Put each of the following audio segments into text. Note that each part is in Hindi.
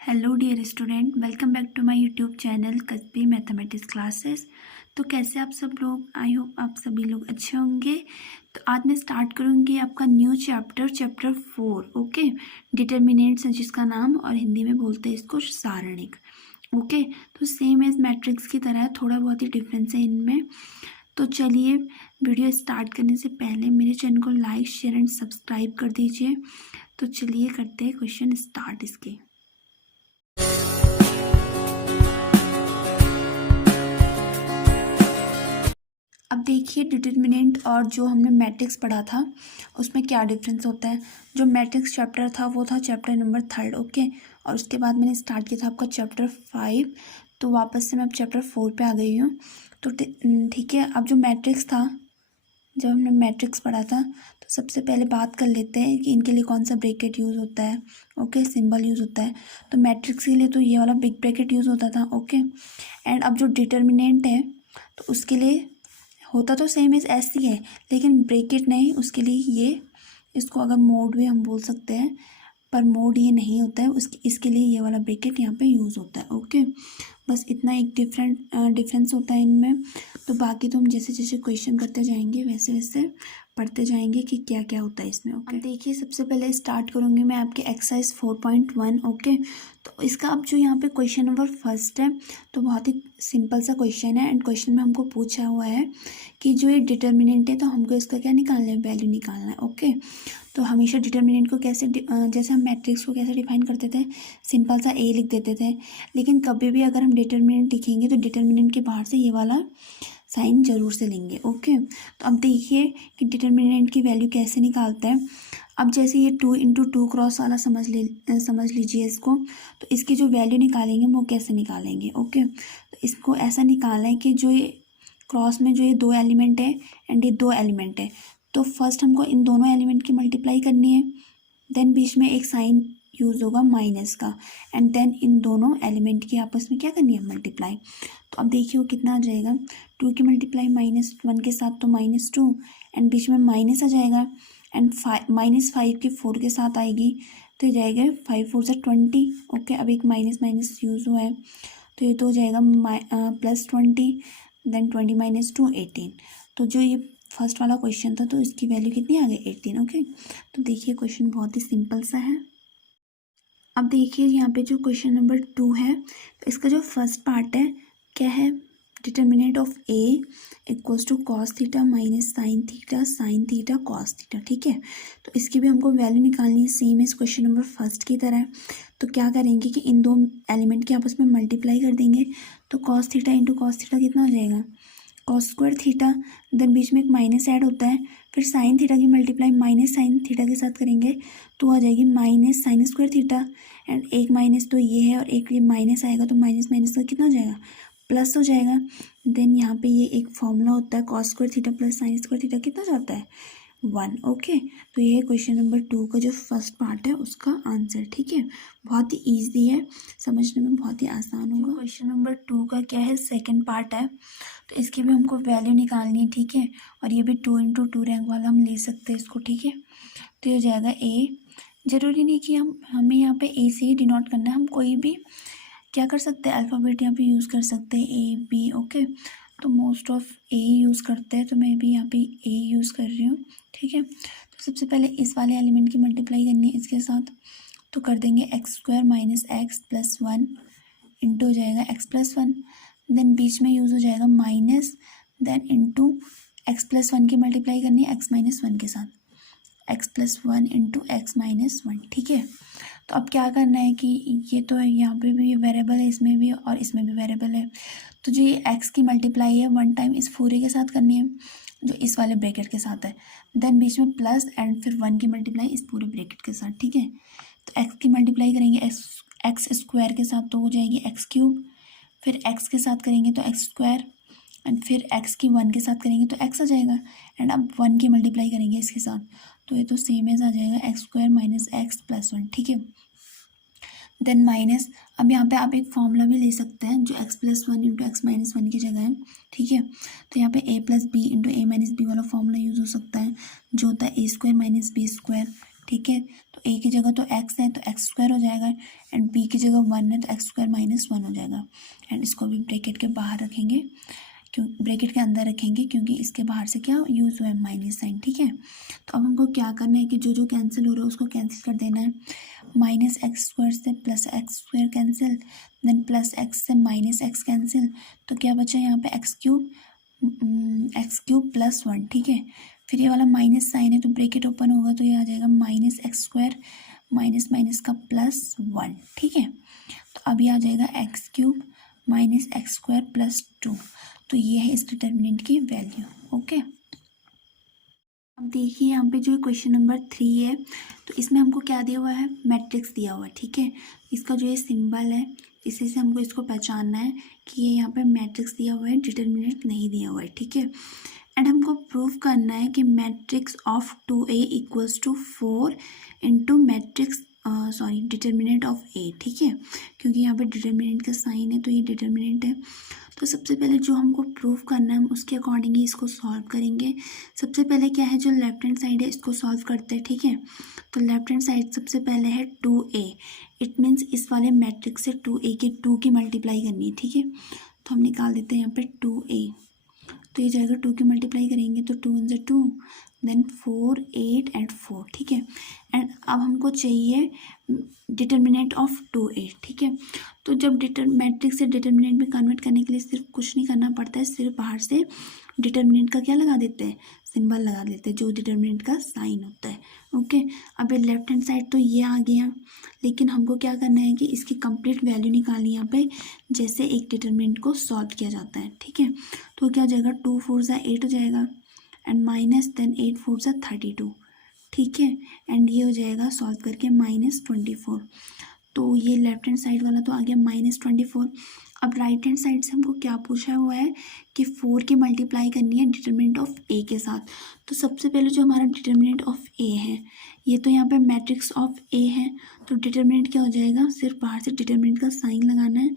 Hello dear student, welcome back to my YouTube channel कसबी मैथमेटिक्स क्लासेस। तो कैसे आप सब लोग? आई होप आप सभी लोग अच्छे होंगे। तो आज मैं स्टार्ट करूँगी आपका न्यू चैप्टर 4। ओके, डिटर्मिनेंट्स है जिसका नाम, और हिंदी में बोलते हैं इसको सारणिक। ओके, तो सेम एज मैट्रिक्स की तरह थोड़ा बहुत ही डिफरेंस है इनमें। तो चलिए, वीडियो स्टार्ट करने से पहले मेरे चैनल को लाइक, शेयर एंड सब्सक्राइब कर दीजिए। तो चलिए करते हैं क्वेश्चन स्टार्ट इसके। अब देखिए, डिटर्मिनेंट और जो हमने मैट्रिक्स पढ़ा था उसमें क्या डिफरेंस होता है। जो मैट्रिक्स चैप्टर था वो था चैप्टर नंबर 3। ओके, और उसके बाद मैंने स्टार्ट किया था आपका चैप्टर 5। तो वापस से मैं अब चैप्टर 4 पे आ गई हूँ। तो ठीक है, अब जो मैट्रिक्स था, जब हमने मैट्रिक्स पढ़ा था, तो सबसे पहले बात कर लेते हैं कि इनके लिए कौन सा ब्रैकेट यूज़ होता है। ओके, सिंबल यूज़ होता है। तो मैट्रिक्स के लिए तो ये वाला बिग ब्रैकेट यूज़ होता था। ओके, एंड अब जो डिटर्मिनेंट है तो उसके लिए होता तो सेम एज ऐसे ही है, लेकिन ब्रैकेट नहीं, उसके लिए ये, इसको अगर मोड भी हम बोल सकते हैं, पर मोड ये नहीं होता है इसके लिए ये वाला ब्रैकेट यहाँ पे यूज़ होता है। ओके, बस इतना एक डिफरेंस होता है इनमें। तो बाकी तो हम जैसे जैसे क्वेश्चन करते जाएंगे वैसे वैसे पढ़ते जाएंगे कि क्या क्या होता है इसमें। ओके, अब देखिए, सबसे पहले स्टार्ट करूँगी मैं आपके एक्सरसाइज 4.1। ओके, तो इसका अब जो यहाँ पे क्वेश्चन नंबर फर्स्ट है, तो बहुत ही सिंपल सा क्वेश्चन है। एंड क्वेश्चन में हमको पूछा हुआ है कि जो ये डिटर्मिनेंट है, तो हमको इसका क्या निकालना है, वैल्यू निकालना है। ओके, तो हमेशा डिटर्मिनेंट को कैसे जैसे हम मैट्रिक्स को कैसे डिफाइन करते थे, सिंपल सा ए लिख देते थे। लेकिन कभी भी अगर हम डिटर्मिनेंट लिखेंगे तो डिटर्मिनेंट के बाहर से ये वाला साइन जरूर से लेंगे। ओके, तो अब देखिए कि डिटर्मिनेंट की वैल्यू कैसे निकालते हैं। अब जैसे ये 2 × 2 क्रॉस वाला समझ लीजिए इसको। तो इसकी जो वैल्यू निकालेंगे वो कैसे निकालेंगे। ओके, तो इसको ऐसा निकालना है कि जो ये क्रॉस में जो ये 2 एलिमेंट है एंड ये 2 एलिमेंट है, तो फर्स्ट हमको इन दोनों एलिमेंट की मल्टीप्लाई करनी है। देन बीच में एक साइन यूज़ होगा माइनस का, एंड देन इन दोनों एलिमेंट की आपस में क्या करनी है, मल्टीप्लाई। तो अब देखिए वो कितना आ जाएगा, 2 की मल्टीप्लाई -1 के साथ तो -2, एंड बीच में माइनस आ जाएगा, एंड -5 की 4 के साथ आएगी, तो ये जाएगा 5 4 से 20। ओके, अब एक माइनस माइनस यूज़ हुआ है, तो ये तो हो जाएगा +20, देन 20 - 2 18। तो जो ये फर्स्ट वाला क्वेश्चन था, तो इसकी वैल्यू कितनी आ गई, 18। ओके, तो देखिए क्वेश्चन बहुत ही सिंपल सा है। अब देखिए यहाँ पे जो क्वेश्चन नंबर 2 है, तो इसका जो फर्स्ट पार्ट है क्या है, determinant of A equals to cos theta minus sine theta cos theta. ठीक है, तो इसकी भी हमको वैल्यू निकालनी है सेम इस क्वेश्चन नंबर फर्स्ट की तरह। तो क्या करेंगे कि इन दो एलिमेंट के आपस में मल्टीप्लाई कर देंगे। तो cos theta into cos theta कितना हो जाएगा, cos² थीटा। देन बीच में एक माइनस ऐड होता है, फिर साइन थीटा की मल्टीप्लाई माइनस साइन थीटा के साथ करेंगे तो आ जाएगी -sin² थीटा। एंड एक माइनस तो ये है और एक ये माइनस आएगा, तो माइनस माइनस का कितना हो जाएगा, प्लस हो जाएगा। देन यहाँ पे ये एक फॉर्मूला होता है, cos² theta plus sin² theta कितना जाता है, 1। ओके, तो ये क्वेश्चन नंबर 2 का जो फर्स्ट पार्ट है उसका आंसर। ठीक है, बहुत ही ईजी है, समझने में बहुत ही आसान होगा। क्वेश्चन नंबर 2 का क्या है, सेकंड पार्ट है, तो इसकी भी हमको वैल्यू निकालनी है। ठीक है, और ये भी 2 × 2 रैंक वाला हम ले सकते हैं इसको। ठीक है, तो ये हो जाएगा ए। जरूरी नहीं कि हमें यहाँ पे ए से ही डिनोट करना है, हम कोई भी क्या कर सकते हैं, अल्फ़ाबेट यहाँ पे यूज़ कर सकते हैं, ए बी। ओके, तो मोस्ट ऑफ ए यूज़ करते हैं, तो मैं भी यहाँ पे ए यूज़ कर रही हूँ। ठीक है, तो सबसे पहले इस वाले एलिमेंट की मल्टीप्लाई करनी है इसके साथ, तो कर देंगे x² - x + 1 इंटू हो जाएगा x+1। देन बीच में यूज़ हो जाएगा माइनस, देन इंटू x+1 की मल्टीप्लाई करनी है x - 1 के साथ, x+1 इंटू x - 1। ठीक है, तो अब क्या करना है कि ये तो यहाँ पे भी वेरिएबल है, इसमें भी और इसमें भी वेरिएबल है, तो जो ये x की मल्टीप्लाई है 1 टाइम इस पूरे के साथ करनी है जो इस वाले ब्रैकेट के साथ है। देन बीच में प्लस एंड फिर 1 की मल्टीप्लाई इस पूरे ब्रैकेट के साथ। ठीक है, तो x की मल्टीप्लाई करेंगे x² के साथ तो हो जाएगी x³, फिर x के साथ करेंगे तो x² एंड फिर x की 1 के साथ करेंगे तो x आ जाएगा, एंड अब 1 की मल्टीप्लाई करेंगे इसके साथ, तो ये तो सेम एज आ जाएगा x² - x + 1। ठीक है, देन माइनस, अब यहाँ पे आप एक फॉर्मूला भी ले सकते हैं जो x+1 इंटू x - 1 की जगह है। ठीक है, तो यहाँ पे a + b into a - b वाला फॉर्मूला यूज़ हो सकता है, जो होता है a² - b²। ठीक है। तो ए की जगह तो एक्स है तो एक्स स्क्वायर हो जाएगा, एंड बी की जगह 1 है तो एक्स स्क्वायर माइनस 1 हो जाएगा, एंड इसको भी ब्रैकेट के बाहर रखेंगे, क्यों ब्रैकेट के अंदर रखेंगे क्योंकि इसके बाहर से क्या यूज़ हुआ है माइनस साइन, ठीक है। तो अब हमको क्या करना है कि जो जो कैंसिल हो रहा है उसको कैंसिल कर देना है। माइनस एक्स स्क्वायर से plus x square cancel, then plus x से माइनस एक्स कैंसिल, तो क्या बचा यहाँ पे एक्स क्यूब प्लस 1, ठीक है। फिर ये वाला माइनस साइन है तो ब्रैकेट ओपन होगा तो ये आ जाएगा minus x square minus minus का प्लस 1, ठीक है। तो अभी आ जाएगा x cube minus x square plus 2, तो ये है इस डिटर्मिनेंट की वैल्यू, ओके। अब देखिए यहाँ पे जो क्वेश्चन नंबर 3 है, तो इसमें हमको क्या दिया हुआ है, मैट्रिक्स दिया हुआ है, ठीक है। इसका जो ये सिंबल है इसी से हमको इसको पहचानना है कि ये यहाँ पे मैट्रिक्स दिया हुआ है, डिटर्मिनेंट नहीं दिया हुआ है, ठीक है। एंड हमको प्रूव करना है कि matrix of 2a equals to 4 into matrix determinant of a, ठीक है। क्योंकि यहाँ पे डिटर्मिनेंट का साइन है तो ये डिटर्मिनेंट है। तो सबसे पहले जो हमको प्रूव करना है हम उसके अकॉर्डिंग ही इसको सॉल्व करेंगे। सबसे पहले क्या है, जो लेफ्ट हैंड साइड है इसको सॉल्व करते हैं, ठीक है। तो लेफ्ट हैंड साइड सबसे पहले है 2a, इट मीन्स इस वाले मैट्रिक्स से 2a के 2 की मल्टीप्लाई करनी है, ठीक है। तो हम निकाल देते हैं यहाँ पे 2a, तो ये जाएगा 2 की मल्टीप्लाई करेंगे तो 2 × 2 देन 4 8 एंड 4, ठीक है। एंड अब हमको चाहिए डिटर्मिनेंट ऑफ 2a, ठीक है। तो जब मैट्रिक्स से डिटर्मिनेंट में कन्वर्ट करने के लिए सिर्फ कुछ नहीं करना पड़ता है, सिर्फ बाहर से डिटर्मिनेंट का क्या लगा देते हैं, सिंबल लगा देते हैं जो डिटर्मिनेंट का साइन होता है, ओके। अब ये लेफ्ट हैंड साइड तो ये आ गया, लेकिन हमको क्या करना है कि इसकी कंप्लीट वैल्यू निकालनी है यहाँ पे, जैसे एक डिटर्मिनेंट को सॉल्व किया जाता है, ठीक है। तो क्या हो जाएगा, 2 4 × 8 हो जाएगा, एंड माइनस देन 8 4 × 32, ठीक है। एंड ये हो जाएगा सॉल्व करके -24। तो ये लेफ्ट हैंड साइड वाला तो आ गया -24। अब राइट हैंड साइड से हमको क्या पूछा हुआ है कि 4 की मल्टीप्लाई करनी है डिटर्मिनेंट ऑफ a के साथ। तो सबसे पहले जो हमारा डिटर्मिनेंट ऑफ a है, ये तो यहाँ पे मैट्रिक्स ऑफ a है, तो डिटर्मिनेंट क्या हो जाएगा, सिर्फ बाहर से डिटर्मिनेंट का साइन लगाना है,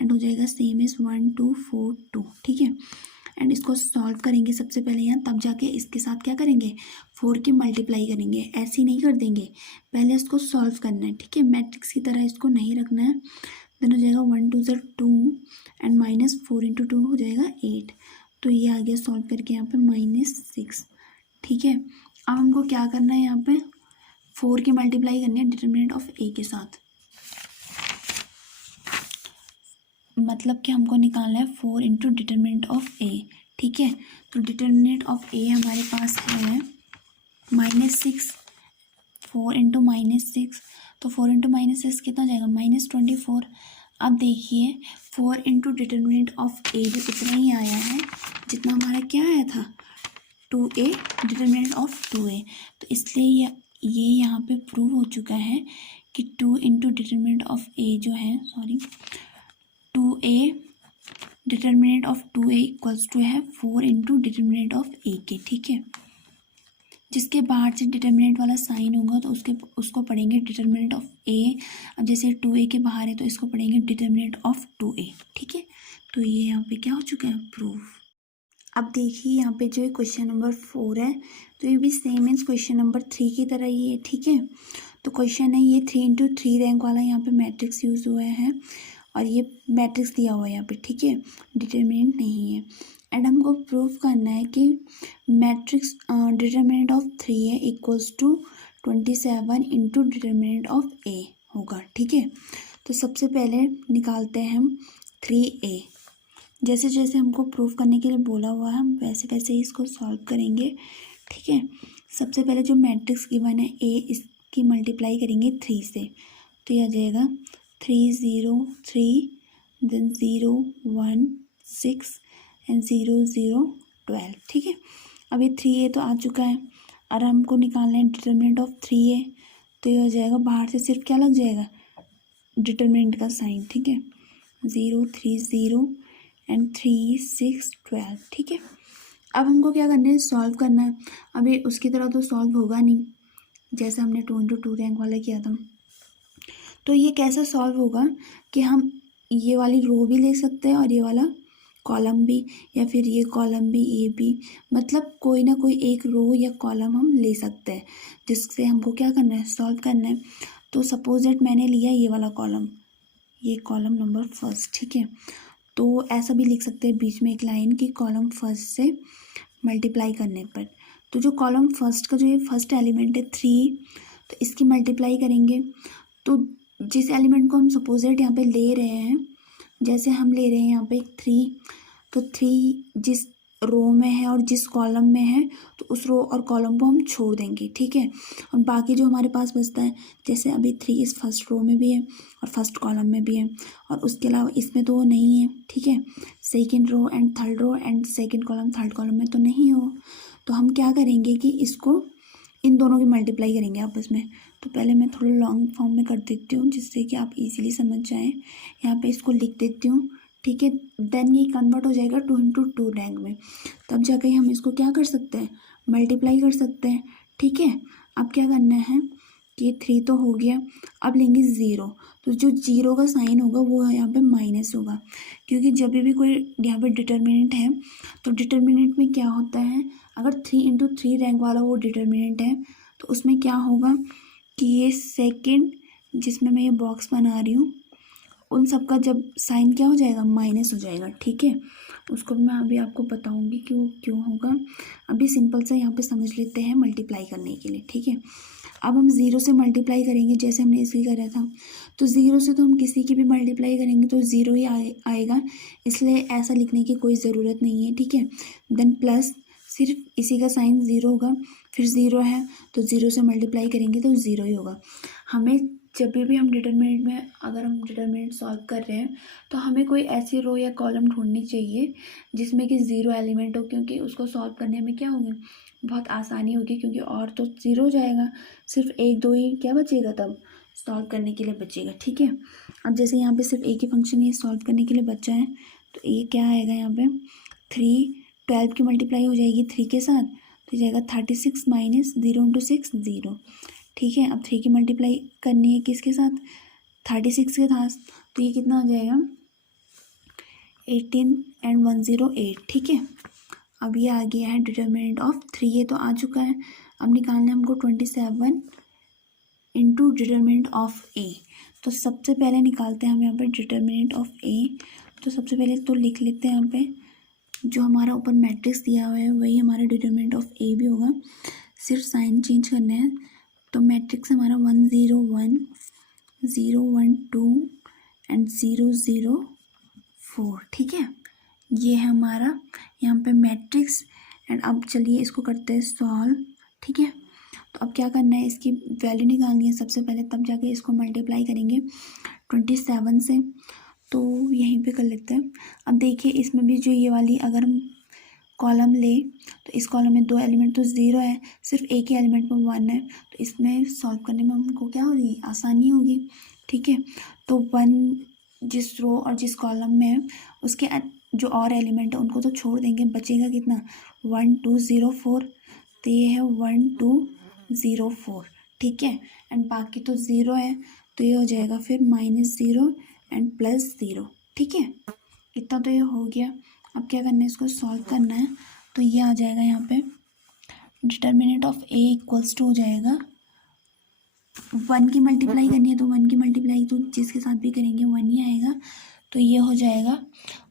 एंड हो जाएगा सेम इज़ 1 2 4 2, ठीक है। एंड इसको सॉल्व करेंगे सबसे पहले यहाँ, तब जाके इसके साथ क्या करेंगे, 4 की मल्टीप्लाई करेंगे, ऐसे ही नहीं कर देंगे, पहले इसको सॉल्व करना है, ठीक है। मैट्रिक्स की तरह इसको नहीं रखना है। देन हो जाएगा 1 2 × 2 एंड -4 × 2 हो जाएगा 8, तो ये आ गया सॉल्व करके यहाँ पे -6, ठीक है। अब हमको क्या करना है, यहाँ पे 4 की मल्टीप्लाई करनी है डिटर्मिनेंट ऑफ a के साथ, मतलब कि हमको निकालना है 4 × डिटर्मिनेंट ऑफ a, ठीक है। तो डिटर्मिनेंट ऑफ a हमारे पास है -6, 4 × -6, तो 4 × -6 कितना हो जाएगा, -24। अब देखिए 4 × डिटर्मिनेंट ऑफ a भी उतना ही आया है जितना हमारा क्या आया था, 2a डिटर्मिनेंट ऑफ 2a, तो इसलिए ये यहाँ पे प्रूव हो चुका है कि 2 × डिटर्मिनेंट ऑफ a जो है 2a determinant of 2a equals to है 4 × डिटर्मिनेंट ऑफ a के, ठीक है। जिसके बाहर से डिटर्मिनेंट वाला साइन होगा तो उसको पढ़ेंगे डिटर्मिनेंट ऑफ a। अब जैसे 2a के बाहर है तो इसको पढ़ेंगे डिटर्मिनेंट ऑफ 2a, ठीक है। तो ये यहाँ पे क्या हो चुका है, प्रूफ। अब देखिए यहाँ पे जो क्वेश्चन नंबर 4 है, तो ये भी सेम है क्वेश्चन नंबर 3 की तरह ही है, ठीक है। तो क्वेश्चन है ये 3 × 3 रैंक वाला यहाँ पे मैट्रिक्स यूज हुआ है, और ये मैट्रिक्स दिया हुआ है यहाँ पे, ठीक है, डिटर्मिनेंट नहीं है। एंड हमको प्रूव करना है कि मैट्रिक्स डिटर्मिनेंट ऑफ 3 है equals to 27 × determinant of a होगा, ठीक है। तो सबसे पहले निकालते हैं हम 3a, जैसे जैसे हमको प्रूव करने के लिए बोला हुआ है हम वैसे वैसे ही इसको सॉल्व करेंगे, ठीक है। सबसे पहले जो मैट्रिक्स गिवन है a, इसकी मल्टीप्लाई करेंगे 3 से, तो यह आ जाएगा 3 0 3 देन 0 1 6 एंड 0 0 12, ठीक है। अब ये 3a तो आ चुका है, और हमको निकालना है डिटर्मिनेंट ऑफ 3a, तो ये हो जाएगा बाहर से सिर्फ क्या लग जाएगा, डिटर्मिनेंट का साइन, ठीक है, 0 3 0 एंड 3 6 12, ठीक है। अब हमको क्या करना है, सॉल्व करना है। अब ये उसकी तरह तो सॉल्व होगा नहीं, जैसे हमने 2 × 2 रैंक वाला किया था। तो ये कैसे सॉल्व होगा कि हम ये वाली रो भी ले सकते हैं और ये वाला कॉलम भी या फिर ये कॉलम भी, ये भी, मतलब कोई ना कोई एक रो या कॉलम हम ले सकते हैं जिससे हमको क्या करना है, सॉल्व करना है। तो सपोज दैट मैंने लिया ये वाला कॉलम, ये कॉलम नंबर फर्स्ट, ठीक है। तो ऐसा भी लिख सकते हैं बीच में एक लाइन कि कॉलम फर्स्ट से मल्टीप्लाई करने पर, तो जो कॉलम फर्स्ट का जो ये फर्स्ट एलिमेंट है 3, तो इसकी मल्टीप्लाई करेंगे। तो जिस एलिमेंट को हम सपोज दैट यहाँ पे ले रहे हैं, जैसे हम ले रहे हैं यहाँ पे 3, तो 3 जिस रो में है और जिस कॉलम में है तो उस रो और कॉलम को हम छोड़ देंगे, ठीक है। और बाकी जो हमारे पास बचता है, जैसे अभी 3 इस फर्स्ट रो में भी है और फर्स्ट कॉलम में भी है, और उसके अलावा इसमें तो नहीं है, ठीक है। Second row and third row and second column third column में तो नहीं हो, तो हम क्या करेंगे कि इसको इन दोनों की मल्टीप्लाई करेंगे आपस में। तो पहले मैं थोड़ा लॉन्ग फॉर्म में कर देती हूँ जिससे कि आप इजीली समझ जाएं। यहाँ पे इसको लिख देती हूँ, ठीक है। देन ये कन्वर्ट हो जाएगा 2 इंटू 2 रैंक में, तब जाकर हम इसको क्या कर सकते हैं, मल्टीप्लाई कर सकते हैं, ठीक है। अब क्या करना है कि 3 तो हो गया, अब लेंगे 0, तो जो 0 का साइन होगा वो यहाँ पे माइनस होगा, क्योंकि जब भी कोई यहाँ पे डिटर्मिनेंट है तो डिटर्मिनेंट में क्या होता है, अगर 3 इंटू 3 रैंक वाला वो डिटर्मिनेंट है तो उसमें क्या होगा कि ये सेकेंड जिसमें मैं ये बॉक्स बना रही हूँ उन सब का जब साइन क्या हो जाएगा, माइनस हो जाएगा, ठीक है। उसको मैं अभी आपको बताऊंगी कि वो क्यों होगा। अभी सिंपल सा यहाँ पे समझ लेते हैं मल्टीप्लाई करने के लिए, ठीक है। अब हम 0 से मल्टीप्लाई करेंगे जैसे हमने इसलिए करा था, तो 0 से तो हम किसी की भी मल्टीप्लाई करेंगे तो 0 ही आएगा, इसलिए ऐसा लिखने की कोई ज़रूरत नहीं है, ठीक है। देन प्लस, सिर्फ इसी का साइन 0 होगा, फिर 0 है तो 0 से मल्टीप्लाई करेंगे तो 0 ही होगा। हमें जब भी हम डिटर्मिनेंट में, अगर हम डिटर्मिनेंट सॉल्व कर रहे हैं तो हमें कोई ऐसी रो या कॉलम ढूंढनी चाहिए जिसमें कि 0 एलिमेंट हो, क्योंकि उसको सॉल्व करने में क्या होगी, बहुत आसानी होगी, क्योंकि और तो 0 हो जाएगा, सिर्फ 1 2 ही क्या बचेगा तब सॉल्व करने के लिए बचेगा, ठीक है। अब जैसे यहाँ पे सिर्फ एक ही फंक्शन ये सॉल्व करने के लिए बचा है, तो ये क्या आएगा यहाँ पे 3, 12 की मल्टीप्लाई हो जाएगी 3 के साथ, तो जाएगा 36 माइनस 0 इंटू 6 0, ठीक है। अब 3 की मल्टीप्लाई करनी है किसके साथ, 36 के साथ, तो ये कितना हो जाएगा 18 एंड 108, ठीक है। अब ये आ गया है डिटर्मिनेंट ऑफ 3, ये तो आ चुका है। अब निकालना है हमको 27 इंटू डिटर्मिनेंट ऑफ ए। तो सबसे पहले निकालते हैं हम यहाँ पे डिटर्मिनेंट ऑफ ए। तो सबसे पहले तो लिख लेते हैं यहाँ पे जो हमारा ऊपर मैट्रिक्स दिया हुआ है वही हमारा डिटर्मिनेंट ऑफ ए भी होगा, सिर्फ साइन चेंज करना है। तो मैट्रिक्स हमारा 1 0 1 0 1 2 एंड 0 0 4, ठीक है। ये है हमारा यहाँ पे मैट्रिक्स। एंड अब चलिए इसको करते हैं सॉल्व, ठीक है। तो अब क्या करना है, इसकी वैल्यू निकालनी है सबसे पहले, तब जाके इसको मल्टीप्लाई करेंगे 27 से। तो यहीं पे कर लेते हैं। अब देखिए इसमें भी जो ये वाली अगर हम कॉलम ले तो इस कॉलम में 2 एलिमेंट तो 0 है, सिर्फ एक ही एलिमेंट में 1 है, तो इसमें सॉल्व करने में हमको क्या होगी, आसानी होगी, ठीक है। तो 1 जिस रो और जिस कॉलम में है उसके जो और एलिमेंट है उनको तो छोड़ देंगे, बचेगा कितना 1 2 0 4, तो ये है 1 2 0 4, ठीक है। एंड बाकी तो 0 है, तो ये हो जाएगा फिर -0 एंड +0, ठीक है। इतना तो ये हो गया। अब क्या करना है, इसको सॉल्व करना है। तो ये आ जाएगा यहाँ पे determinant of A equals to हो जाएगा 1 की मल्टीप्लाई करनी है तो 1 की मल्टीप्लाई तो जिसके साथ भी करेंगे 1 ही आएगा। तो ये हो जाएगा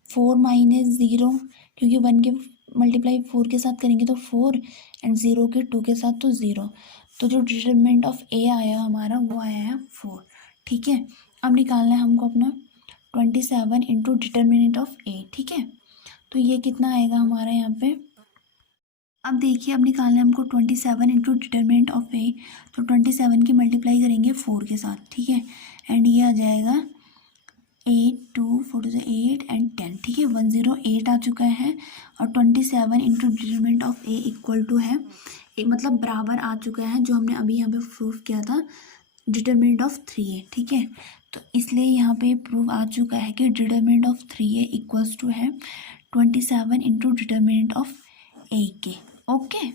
4 - 0, क्योंकि 1 के मल्टीप्लाई 4 के साथ करेंगे तो 4 एंड 0 के 2 के साथ तो 0। तो जो डिटर्मिनेंट ऑफ ए आया हमारा वो आया है 4, ठीक है। अब निकालना है हमको अपना 27 इंटू डिटर्मिनेंट ऑफ ए, ठीक है। तो ये कितना आएगा हमारा यहाँ पे, अब देखिए अब निकालना है हमको 27 इंटू डिटर्मिनेंट ऑफ ए। तो 27 की मल्टीप्लाई करेंगे 4 के साथ, ठीक है। एंड ये आ जाएगा 8 2 4 से 8 एंड 10, ठीक है। 108 आ चुका है। और 27 into determinant of A equal to है मतलब बराबर आ चुका है जो हमने अभी यहाँ पे प्रूफ किया था डिटर्मिनेंट ऑफ 3a, ठीक है। तो इसलिए यहाँ पे प्रूफ आ चुका है कि determinant of 3a equals to है 27 इंटू डिटर्मिनेंट ऑफ ए के, ओके।